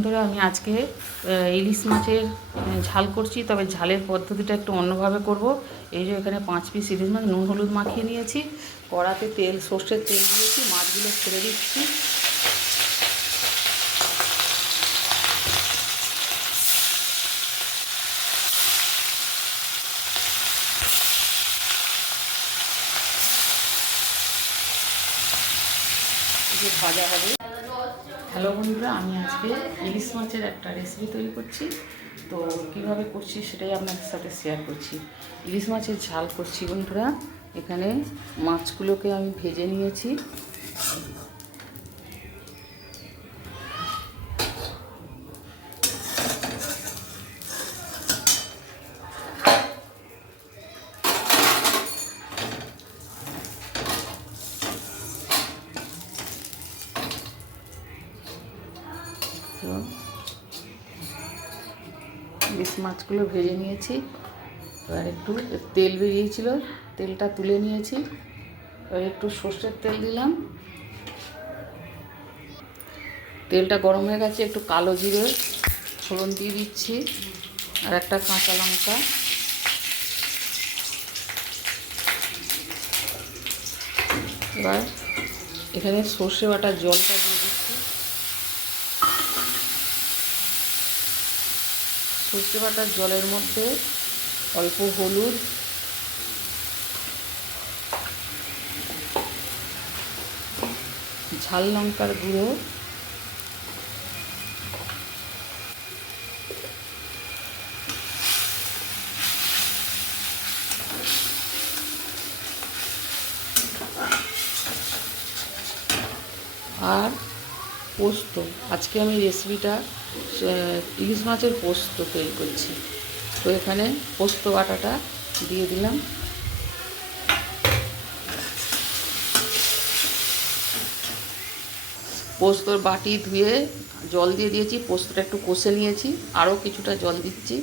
বন্ধুরা আমি আজকে ইলিশ মাছের ঝাল করছি, তবে ঝালের পদ্ধতিটা একটু অন্যভাবে করব। এই যে এখানে পাঁচ পিস ইলিশ মাছ, নুন, হলুদ মাখিয়ে নিয়েছি। কড়াতে তেল, সর্ষের তেল দিয়েছি, মাছগুলো ছেড়ে দিচ্ছি। যে ভাজা হবে। হ্যালো বন্ধুরা, আমি আজকে ইলিশ মাছের একটা রেসিপি তৈরি করছি। তো কীভাবে করছি সেটাই আপনাদের সাথে শেয়ার করছি। ইলিশ মাছের ঝাল করছি বন্ধুরা। এখানে মাছগুলোকে আমি ভেজে নিয়েছি। ইলিশ মাছগুলো ভেজে নিয়েছি। এবার একটু তেল বেরিয়েছিল, তেলটা তুলে নিয়েছি। এবার একটু সর্ষের তেল দিলাম। তেলটা গরম হয়ে গেছে, একটু কালো জিরে, ফোড়ন দিয়ে দিচ্ছি, আর একটা কাঁচা লঙ্কা। এবার এখানে সর্ষে বাটার জলটা দিয়ে দিচ্ছি সর্ষে বাটার জলের মধ্যে অল্প হলুদ ঝাল লঙ্কার গুঁড়ো আর পোস্ত। আজকে আমি রেসিপিটা ইলিশ মাছের পোস্ত তৈরি করছি। তো এখানে পোস্ত বাটাটা দিয়ে দিলাম। পোস্তর বাটি ধুয়ে জল দিয়ে দিয়েছি, পোস্তটা একটু কষে নিয়েছি, আরও কিছুটা জল দিচ্ছি।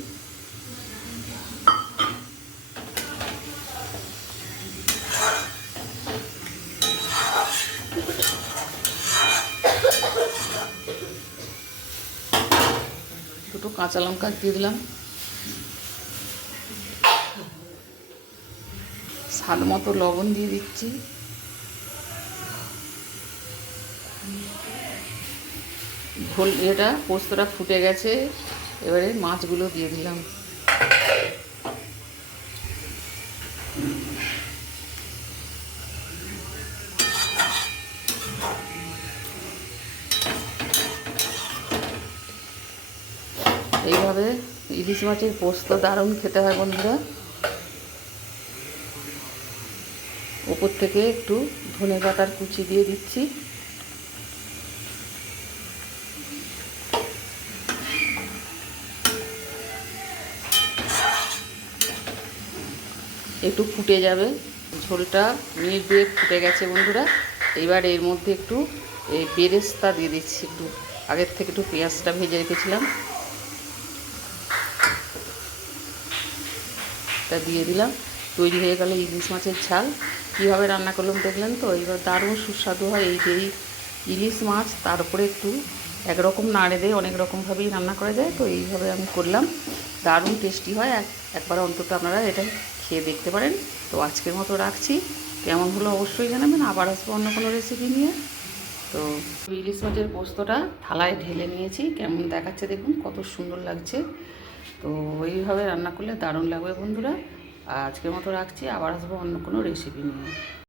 দুটো কাঁচা লঙ্কা দিয়ে দিলাম। স্বাদ মতো লবণ দিয়ে দিচ্ছি। ঝোল এটা পোস্তটা ফুটে গেছে, এবারে মাছগুলো দিয়ে দিলাম। এইভাবে ইলিশ মাছের পোস্ত দারুণ খেতে হয় বন্ধুরা। ওপর থেকে একটু ধনে পাতার কুচি দিয়ে দিচ্ছি। একটু ফুটে যাবে। ঝোলটা মিনিট দিয়ে ফুটে গেছে বন্ধুরা। এবার এর মধ্যে একটু এই বেরেস্তা দিয়ে দিচ্ছি একটু। আগের থেকে একটু পেঁয়াজটা ভেজে রেখেছিলাম। তা দিয়ে দিলাম। তৈরি হয়ে গেল ইলিশ মাছের ঝাল। কীভাবে রান্না করলাম দেখলেন তো? এবার দারুণ সুস্বাদু হয় এই যে ইলিশ মাছ। তার উপরে একটু একরকম নাড়ে দেয় অনেক রকমভাবেই রান্না করা যায়। তো এইভাবে আমি করলাম। দারুণ টেস্টি হয়। এক, একবার অন্তত আপনারা এটা খেয়ে দেখতে পারেন। তো আজকের মতো রাখছি। কেমন হলো অবশ্যই জানাবেন। আবার আসব অন্য কোনো রেসিপি নিয়ে। তো ইলিশ মাছের পোস্তটা থালায় ঢেলে নিয়েছি। কেমন দেখাচ্ছে দেখুন, কত সুন্দর লাগছে। তো এইভাবে রান্না করলে দারুণ লাগবে বন্ধুরা। আজকের মতো রাখছি, আবার আসব অন্য কোনো রেসিপি নিয়ে।